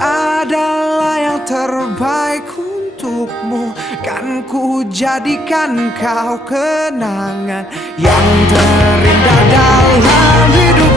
adalah yang terbaik untukmu. Kan ku jadikan kau kenangan yang terindah dalam hidup.